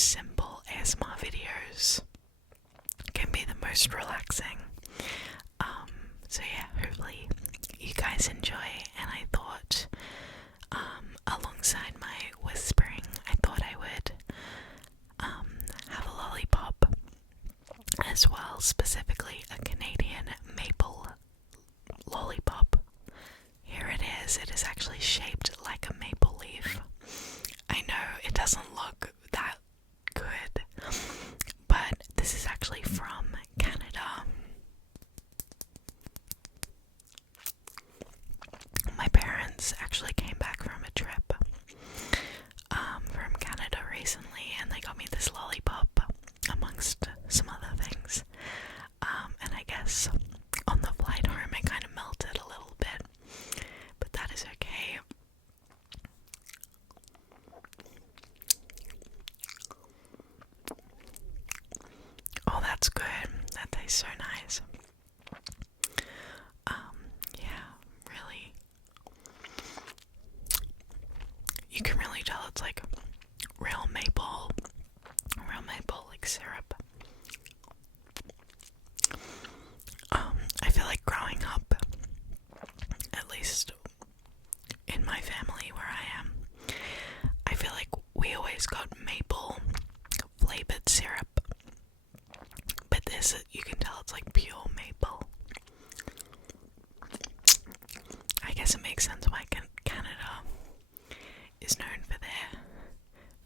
simple ASMR videos can be the most relaxing. So yeah, hopefully you guys enjoy, and I thought, alongside my whispering, I thought I would have a lollipop as well, specifically a Canadian maple lollipop. Here it is actually shaped like a maple leaf. I know it doesn't look that good, but this is actually from Canada. My parents actually came back from a trip from Canada recently, and they got me this lollipop amongst some other things. And I guess on the flight home it kind of melted a little bit, but that is okay. Oh, that's good. That tastes so nice. Yeah, really. You can really tell it's like real maple like syrup. I feel like growing up, at least in my family where I am, I feel like we always got maple flavored syrup, but this, you can tell it's like pure maple. I guess it makes sense why Canada is known for their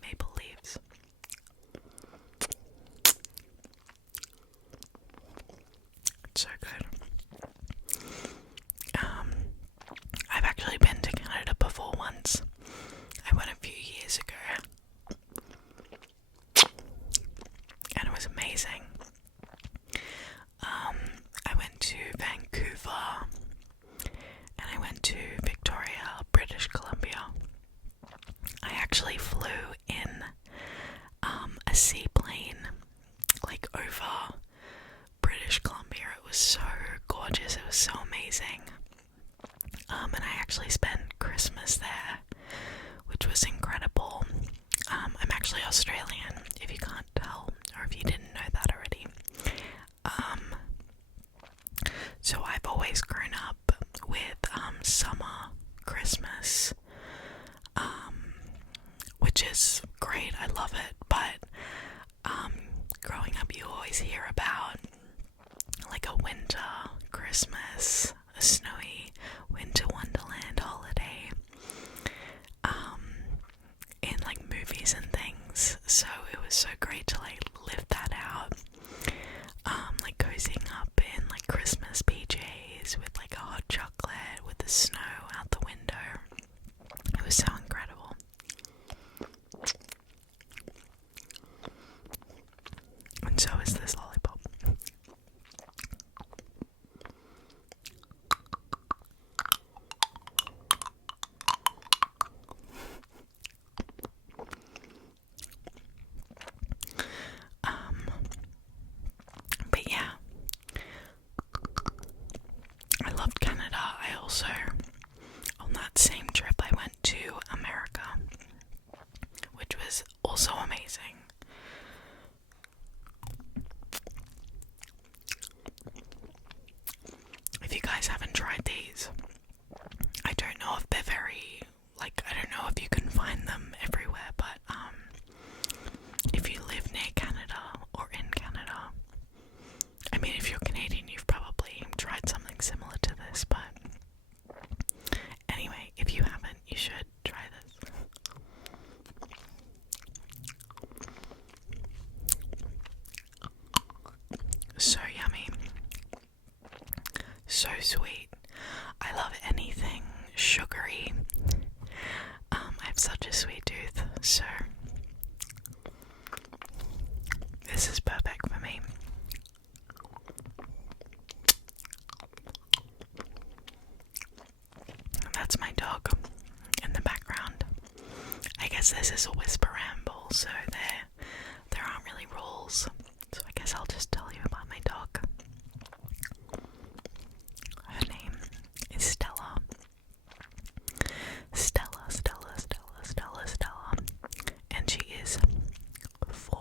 maple leaves. It's so good. I've actually been to Canada before once. I went a few years ago, and it was amazing. I went to Vancouver, and I went to Victoria, British Columbia. I actually flew in a seaplane, like over British Columbia. It was so gorgeous, it was so amazing. And I actually spent Christmas there, which was incredible. I'm actually Australian, if you can't tell, or if you didn't know that already. So I've always grown up with summer Christmas, which is great, I love it, but growing up you always hear about like a winter Christmas, a snowy winter wonderland holiday, in like movies and things. So it was so great to like live that out, like cozying up in like Christmas PJs with like a hot chocolate with the snow out the window. It was so incredible. And so is this lollipop. But yeah, I loved Canada. I also, on that same trip, I went to America, which was also amazing. If you guys haven't tried these, I don't know if they're very, like, I don't know if you can find them everywhere, but if you live near Canada or in Canada, I mean, if you're Canadian, you've probably tried something similar to this, but anyway, if you haven't, you should try this. So yummy. So sweet. I love anything sugary. I have such a sweet tooth, so this is perfect for me. That's my dog in the background. I guess this is a whisper ramble, so there aren't really rules. So I guess I'll just tell you about my dog. Her name is Stella. Stella. And she is 4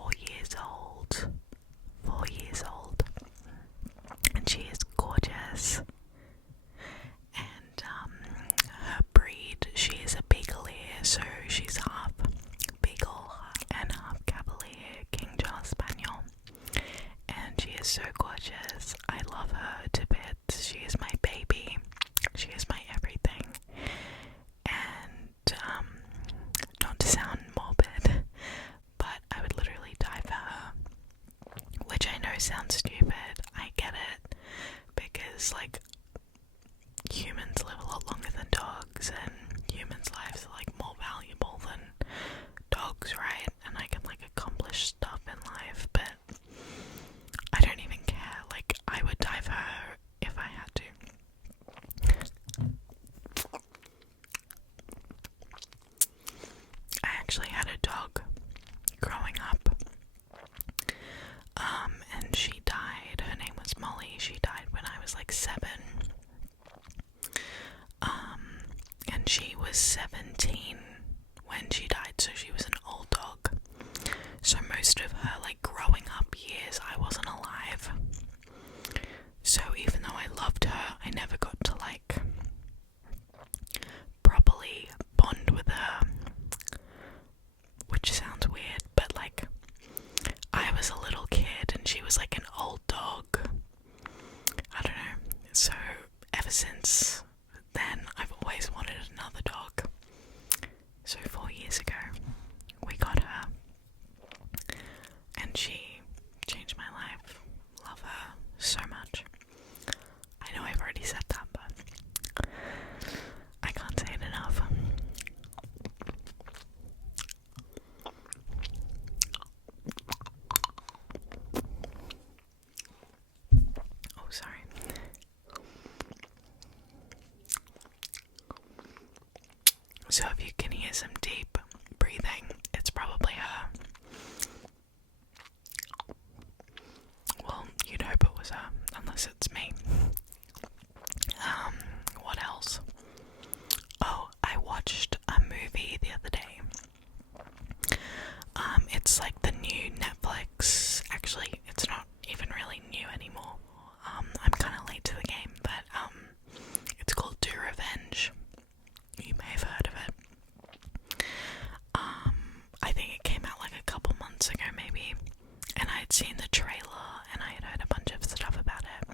So if you can hear some deep breathing, it's probably her. Well, you'd hope it was her, unless it's me. What else? Oh, I watched a movie the other day. It's like the new Netflix. Actually, it's not even really new anymore. I'm kind of late to the game, but it's called Do Revenge. You may have heard of it. I think it came out like a couple months ago, maybe, and I had seen the trailer and I had heard a bunch of stuff about it,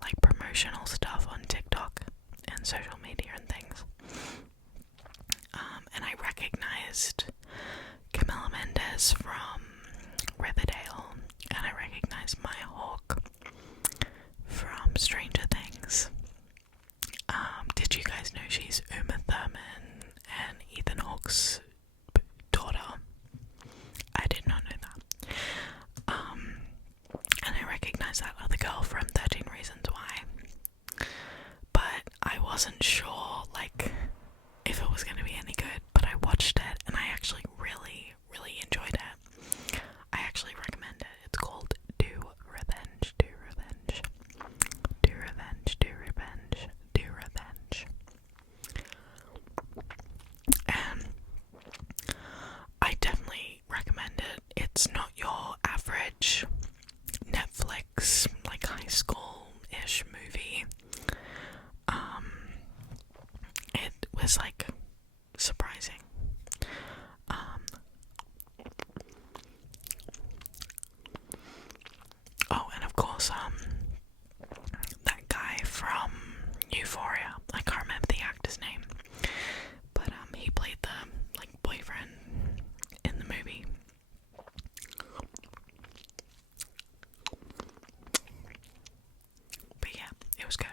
like promotional stuff on TikTok and social media and things. And I recognized Camilla Mendes from Riverdale, and I recognized Maya Hawke from Stranger Things. Did you guys know she's Uma Thurman and Ethan Hawke's daughter? I did not know that. And I recognized that other girl from 13 Reasons Why. But I wasn't sure, like, if it was going to be any good. But I watched it and I actually really, really enjoyed it. I actually recommend it. It's called Do Revenge, Do Revenge. Do Revenge, Do Revenge, Do Revenge. And I definitely recommend it. It's not your average Netflix, like, high school-ish movie. It was, like, surprising. Oh, and of course, that guy from Euphoria, I can't remember the actor's name, but he played the, like, boyfriend in the movie. But yeah, it was good.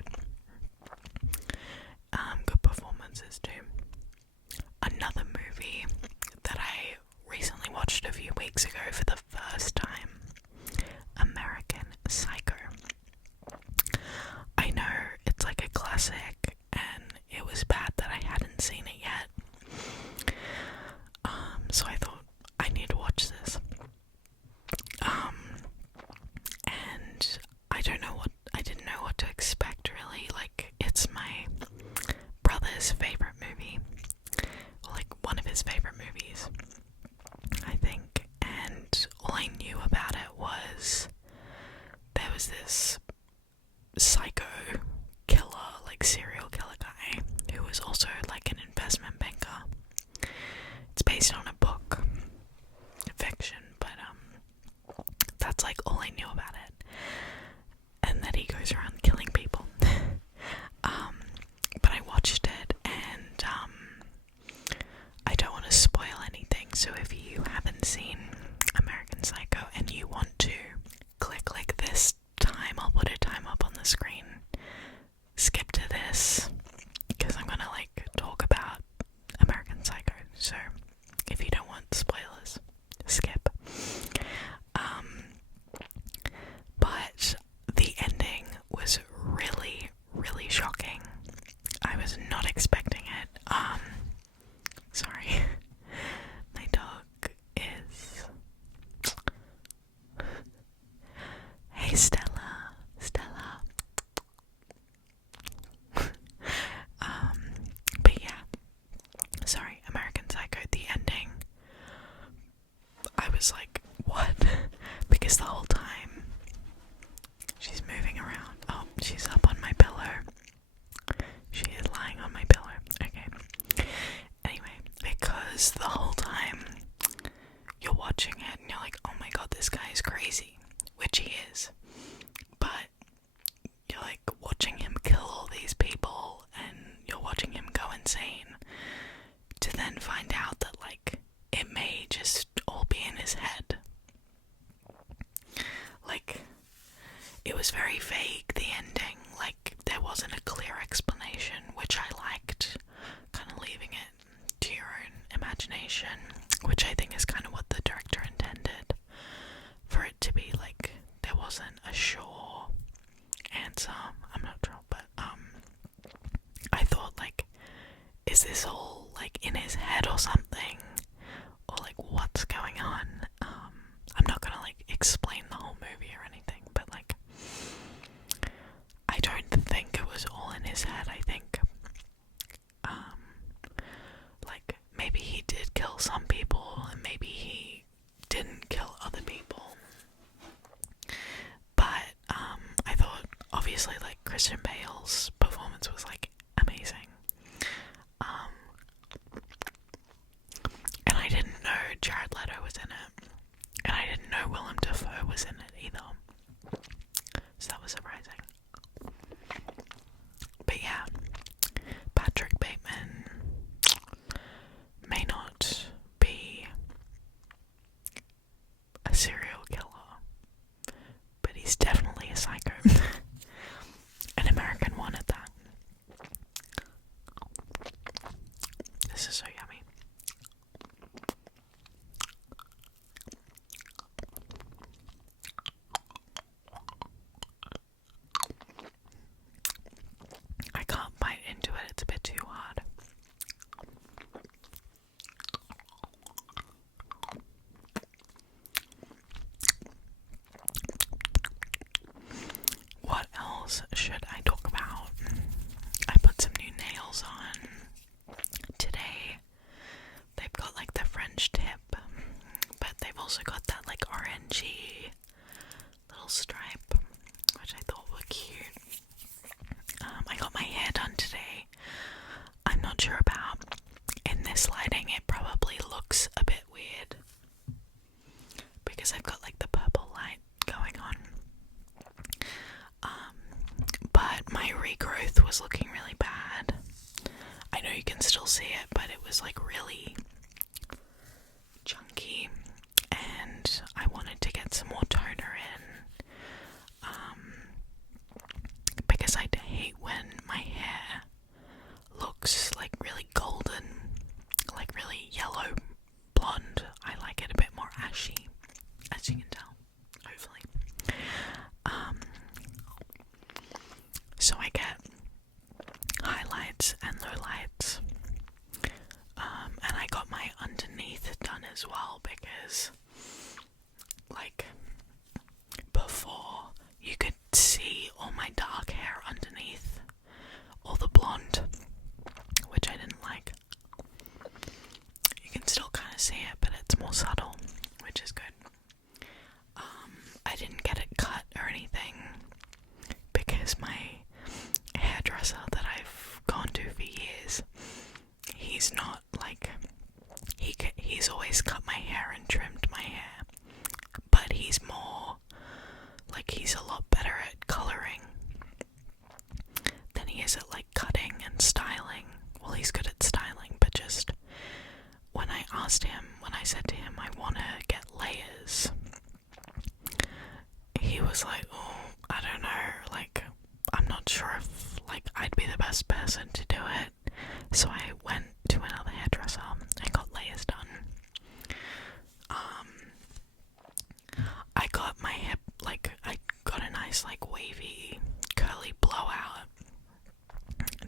Good performances too. Another movie that I recently watched a few weeks ago for the first time, American Psycho. I know it's like a classic and it was bad that I hadn't seen it yet. So I thought I need to watch this. And I didn't know what to expect really. Like, it's my brother's favorite movie. Well, like, one of his favorite movies, I think. And all I knew about it was there was this psycho killer, like serial killer guy, who was also like an investment banker. It's based on a book, fiction, but that's like all I knew about it. And that he goes around killing people. But I watched it and I don't want to spoil anything, so if you haven't seen American Psycho and you want to click like this time, I'll put a time up on the screen. Skip to this, because I'm gonna like talk about American Psycho, so if you don't want spoilers, skip. But the ending was really, really shocking. I was not expecting it. Sorry. My dog is... Hey Stella. Stella. But yeah. Sorry, American Psycho, the ending. I was like, what? Because the whole time she's moving around. Oh, she's up on my pillow. She is lying on my pillow. Okay. Anyway, because the whole time you're watching it and you're like, oh my god, this guy is crazy. Which he is. But you're like watching him kill all these people and you're watching him go insane. To then find out that like it may just all be in his head. Like, it was very vague, the ending. Like, there wasn't a clear explanation, which I liked. Kind of leaving it to your own imagination, which I think is kind of what the director intended. For it to be like, there wasn't a sure answer. I'm not sure, but I thought like, is this all like see it, but it was like really chunky, and I wanted to get some more toner in, because I hate when my hair looks like really golden, like really yellow blonde. I like it a bit more ashy, as you can tell, hopefully. So I get highlights and lowlights, and I got my underneath done as well, because like before you could see all my dark hair underneath all the blonde, which I didn't like. You can still kind of see it, but it's more subtle, which is good. I didn't get it cut or anything because my hairdresser that I've gone to for years, he's not like, he's always cut my hair and trimmed my hair, but he's more like, he's a lot better at colouring than he is at like cutting and styling. Well, he's good at styling, but just when I said to him I want to get layers, he was like, oh, I don't know, like, I'm not sure if like I'd be the best person to do it. So I went to another hairdresser and got layers done. I got my hair, like, I got a nice like wavy curly blowout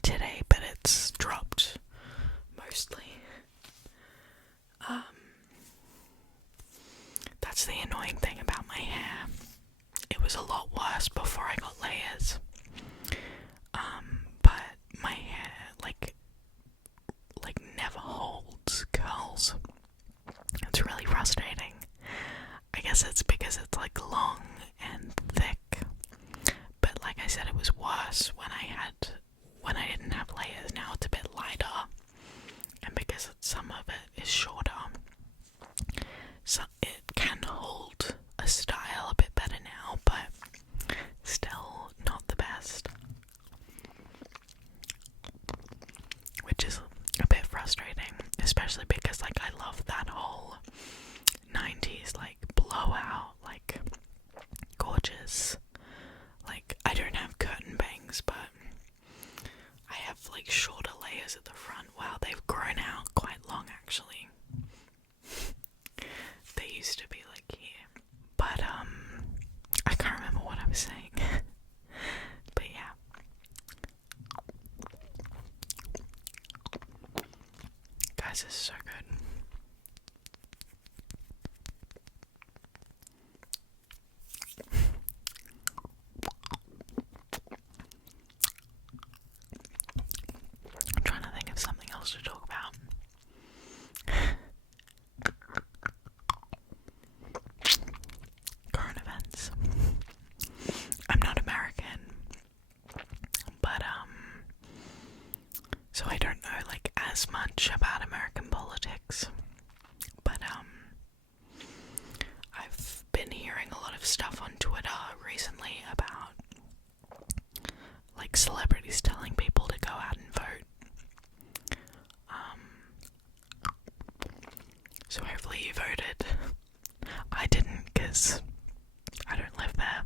today, but it's dropped mostly. That's the annoying thing about my hair. It was a lot worse before I got layers. But my hair like never holds curls. It's really frustrating. I guess it's because it's like long and thick. But like I said, it was worse when I didn't have layers. Now it's a bit lighter. And because some of it is shorter, so it can hold a style a bit better now, but still not the best. Which is a bit frustrating, especially because like I love that whole 90s like blowout, like gorgeous. Like, I don't have curtain bangs, but I have like shorter layers at the front. Wow, they've grown out quite long actually. They used to be like here. But I can't remember what I was saying. But yeah. Guys, this is so good. I'm trying to think of something else to talk about. Current events. I'm not American, but so I don't know like as much about American politics, but I've been hearing a lot of stuff on Twitter recently about like celebrities telling people to go out and vote. So hopefully you voted. I didn't, because I don't live there.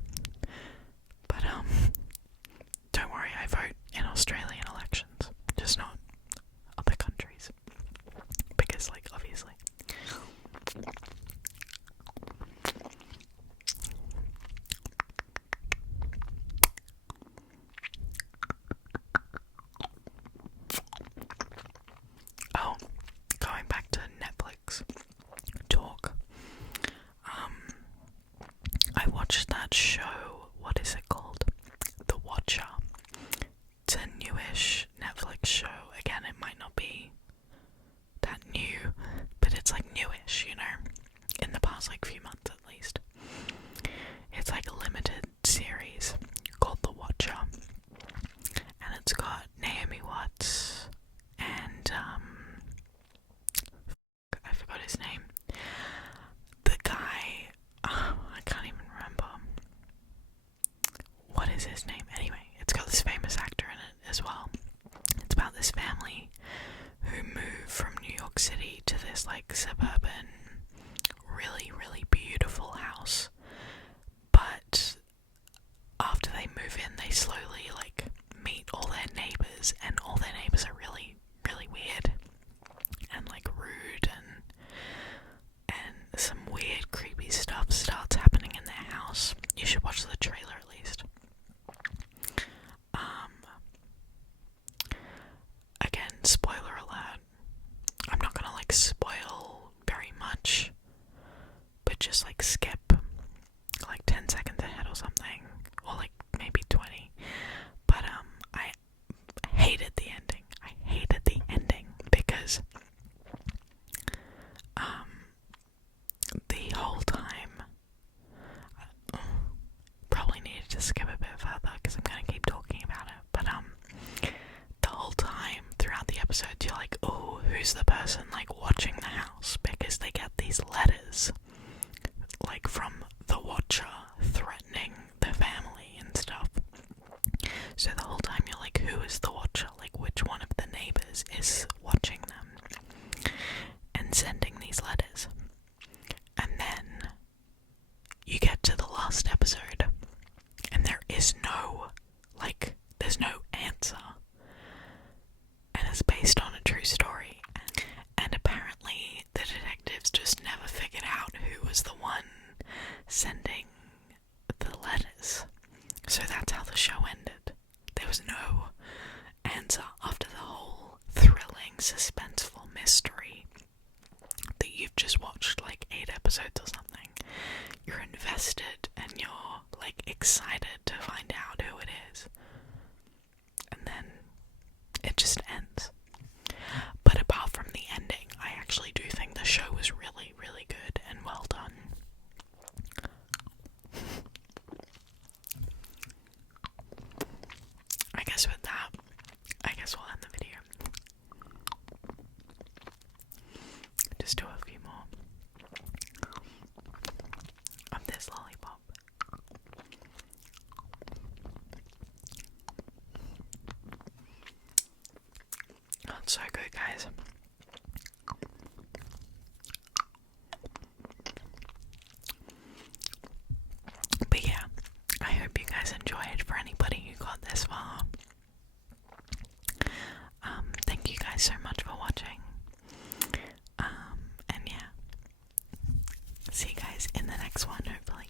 But don't worry, I vote in Australian elections, just not other countries. Because like obviously. Oh, going back to Netflix talk. I watched that show, what is it called? The Watcher. It's a newish Netflix show. Again, it might not be that new, but it's like newish, you know, in the past like few months at least. It's like a limited series called The Watcher, and it's got Naomi Watts and I forgot his name. The guy, I can't even remember. What is his name? Anyway, it's got this famous actor in it as well. It's about this family who suburban, really, really beautiful house. But after they move in, they slowly like meet all their neighbours, and all their neighbours are really, really weird and like rude, and some weird, creepy stuff starts happening in their house. You should watch the trailer at least. Again, spoiler alert. I'm not gonna like spoil very much, but just like skip like 10 seconds ahead or something, or like maybe 20. But I hated the ending. I hated the ending because the whole time, probably needed to skip a bit further because I'm gonna keep talking about it. But the whole time throughout the episodes, you're like, oh, who's the person like watching the house? Because they get these letters like from the watcher threatening the family and stuff. So the whole time you're like, who is the watcher? Like, which one of the neighbors is watching them and sending these letters? And then you get to the last episode and there is no, like, there's no answer. And it's based on a true story. And apparently the detectives just never figured out who was the one sending the letters. So that's how the show ended. There was no answer after the whole thrilling, suspenseful mystery that you've just watched like 8 episodes or something. You're invested and you're like excited to find out who it is. And then it just ends. But apart from the ending, I actually do think the show was really, really good and well done. I guess with that, we'll end the video. Just do a few more of this lollipop. Oh, it's so good, guys. But yeah, I hope you guys enjoyed. For anybody who got this far, thank you guys so much for watching. And yeah, see you guys in the next one, hopefully.